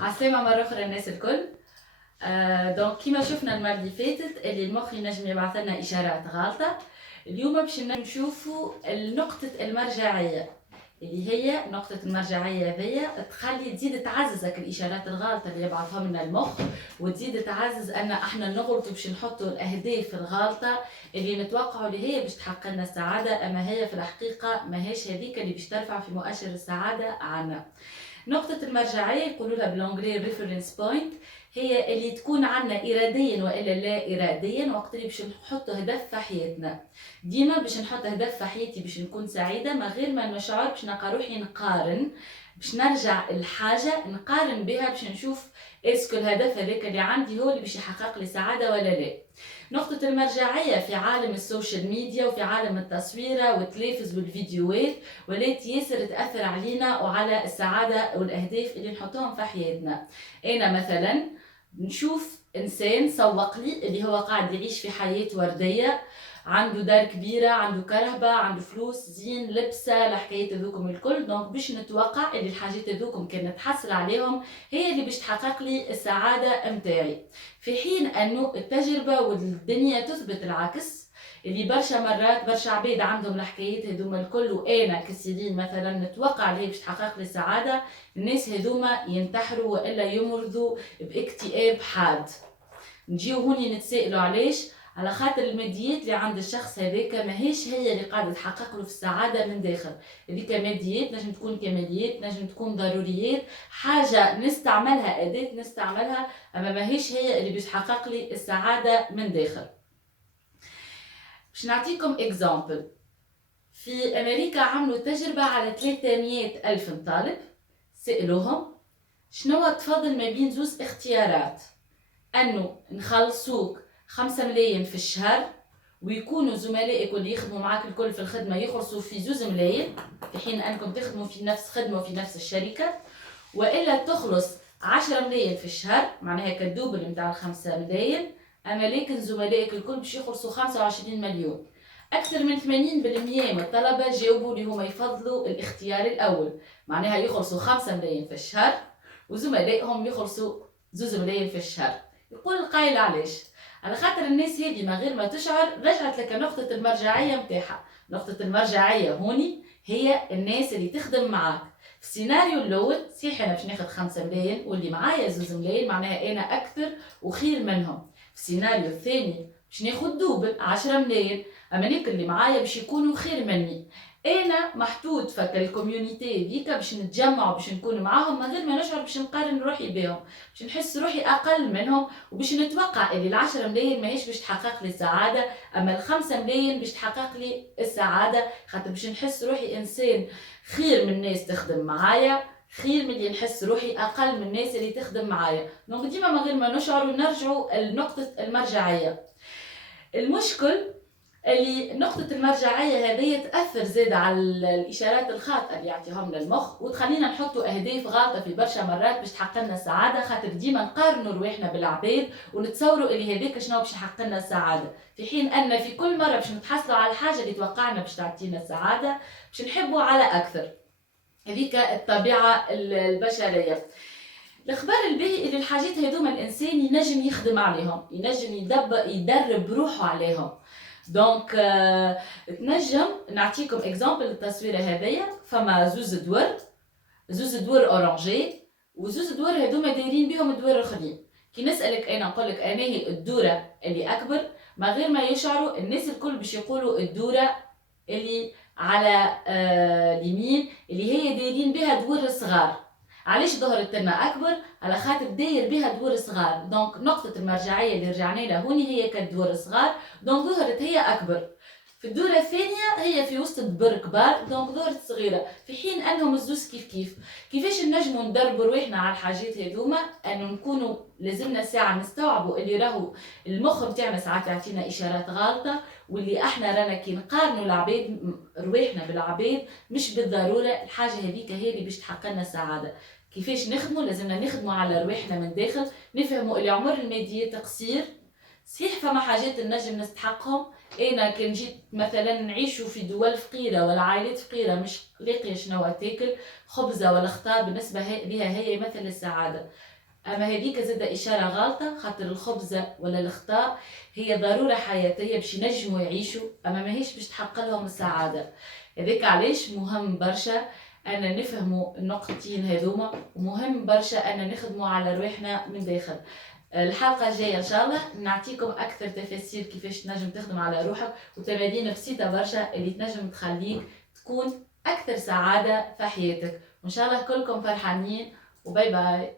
عالسلامة مرة أخرى الناس الكل. دونك كيما شفنا المرة اللي فاتت اللي المخ ينجم يبعث لنا إشارات غلطة. اليوم باش نشوفوا نقطة المرجعية اللي هي نقطة المرجعية هذيا تخلي تزيد تعززك الإشارات الغلطة اللي يبعثها لنا المخ، وتزيد تعزز أن احنا نغلطوا باش نحطوا الأهداف الغلطة اللي نتوقعوا اللي هي باش تحقق لنا السعادة، أما هي في الحقيقة ماهيش هذيك اللي باش ترفع في مؤشر السعادة عنا. نقطة المرجعية يقولوا لها بالانجلي ريفرنس بوينت، هي اللي تكون عنا إراديا وإلا لا إراديا وقت اللي باش نحط هدف في حياتنا. ديما باش نحط هدف في حياتي باش نكون سعيدة، ما غير ما نشعر باش نلقى روحي نقارن، باش نرجع الحاجة نقارن بها باش نشوف اسكو الهدف هذاك اللي عندي هو اللي باش يحقق لي سعادة ولا لا. نقطة المرجعية في عالم السوشيال ميديا وفي عالم التصوير والتلفز والفيديوهات ولات ياسر تأثر علينا وعلى السعادة والأهداف اللي نحطهم في حياتنا. أنا مثلا نشوف إنسان سوق لي اللي هو قاعد يعيش في حياة وردية، عنده دار كبيرة، عنده كرهبة، عنده فلوس، زين، لبسة، الحكايات هذوكم الكل. دونك باش نتوقع اللي الحاجات هذوكم كان نتحصل عليهم هي اللي باش تحقق لي السعادة متاعي، في حين انه التجربة والدنيا تثبت العكس. اللي برشا مرات برشا عباد عندهم الحكايات هذوما الكل، وانا كسيرين مثلا نتوقع اللي هي باش تحقق لي السعادة، الناس هذوما ينتحروا والا يمرضوا باكتئاب حاد. نجيو هوني نتسائلوا علاش؟ على خاطر الماديات اللي عند الشخص هذاك ماهيش هي اللي قاعده تحقق له في السعاده من داخل. هذيك ماديات نجم تكون كماليات، نجم تكون ضروريات، حاجه نستعملها، اداه نستعملها، اما ماهيش هي اللي باش تحقق لي السعاده من داخل. باش نعطيكم اكزامبل. في امريكا عملوا تجربه على 300 الف طالب، سالوهم شنو تفضل ما بين زوز اختيارات، انه نخلصوك 5 ملايين في الشهر ويكونوا زملائك واللي يخدموا معاك الكل في الخدمة يخلصوا في 2 ملايين في حين انكم تخدموا في نفس خدمة وفي نفس الشركة، والا تخلص 10 ملايين في الشهر معناها كالدوبل متاع 5 ملايين، اما لكن زملائك الكل باش يخلصوا 25 مليون. اكثر من 80% من الطلبة جاوبوا اللي هما يفضلوا الاختيار الاول، معناها يخلصوا 5 ملايين في الشهر وزملائهم يخلصوا 2 ملايين في الشهر. يقول القائل علاش؟ على خاطر الناس هذه من غير ما تشعر رجعت لك نقطة المرجعية متاعها. نقطة المرجعية هوني هي الناس اللي تخدم معاك. في السيناريو الأول صحيح أنا باش ناخذ 5 ملايين واللي معايا 2 ملايين معناها أنا أكثر وخير منهم. في السيناريو الثاني باش ناخذ دوبل 10 ملايين، أما ناك اللي معايا باش يكونوا خير مني. انا محطوط فك الكوميونيتي هذيك باش نتجمع وباش نكون معاهم من غير ما نشعر باش نقارن روحي بهم، باش نحس روحي اقل منهم، وباش نتوقع اللي ال10 ملايين ماهيش باش تحقق لي السعاده، اما ال5 ملايين باش تحقق لي السعاده، خاطر باش نحس روحي انسان خير من الناس تخدم معايا، خير من اللي نحس روحي اقل من الناس اللي تخدم معايا. دونك ديما من غير ما نشعر ونرجعوا لنقطه المرجعيه. المشكل اللي نقطة المرجعية هذه تأثر زاد على الإشارات الخاطئة اللي يعطيهم لنا المخ، وتخلينا نحطوا أهداف غلطة في برشا مرات باش تحقق لنا السعادة، خاطر ديما نقارنوا رواحنا بالعباد ونتصوروا اللي هذاك شنو باش يحقق لنا السعادة، في حين أن في كل مرة باش نتحصلوا على الحاجة اللي توقعنا باش تعطينا السعادة باش نحبوا على أكثر. هذيك الطبيعة البشرية. الأخبار الباهي اللي الحاجات هذوما الإنسان ينجم يخدم عليهم، ينجم يدرب روحه عليهم. دونك تنجم نعطيكم اكزامبل التصويره هذيا، فما زوز دور اورانجي وزوز دور هذوما دايرين بهم الدور الاخرين. كي نسالك انا نقول لك انا هي الدوره اللي اكبر، ما غير ما يشعروا الناس الكل باش يقولوا الدوره اللي على اليمين اللي هي دايرين بها دور صغار. علاش ظهرت لنا اكبر؟ على خاطر داير بها دور صغار. دونك نقطه المرجعيه اللي رجعنا لها هوني هي كالدور صغار، دونك ظهرت هي اكبر. في الدورة الثانية هي في وسط دبر كبار، دونك ظهرت صغيرة، في حين انهم الزوز كيف. كيفاش نجموا ندربوا روحنا على الحاجات هذوما؟ انه نكونوا لازمنا ساعة نستوعبوا اللي راهو المخ بتاعنا ساعات يعطينا اشارات غلطة، واللي احنا رانا كي نقارنوا العباد رواحنا بالعباد مش بالضرورة الحاجة هذيك هي اللي باش تحقق لنا السعادة. كيفاش نخدموا؟ لازمنا نخدموا على رواحنا من داخل، نفهموا اللي عمر الماديات قصير، صحيح فما حاجات نجم نستحقهم. انا كان جيت مثلا نعيشوا في دول فقيره ولا عائلات فقيره مش لاقيه شنو تاكل، خبزه ولا خطاب بالنسبه لها هي يمثل السعاده. اما هذيك زاد اشاره غلطه، خاطر الخبزه ولا الخطا هي ضروره حياتيه باش ينجموا يعيشوا، اما ماهيش باش تحقق لهم السعاده. هذاك علاش مهم برشا أن نفهموا النقطتين هذوما، ومهم برشا أن نخدموا على روحنا من داخل. الحلقة الجاية إن شاء الله نعطيكم أكثر تفاصيل كيفاش تنجم تخدم على روحك، وتمارين بسيطة برشا اللي تنجم تخليك تكون أكثر سعادة في حياتك. وإن شاء الله كلكم فرحانين، وباي باي.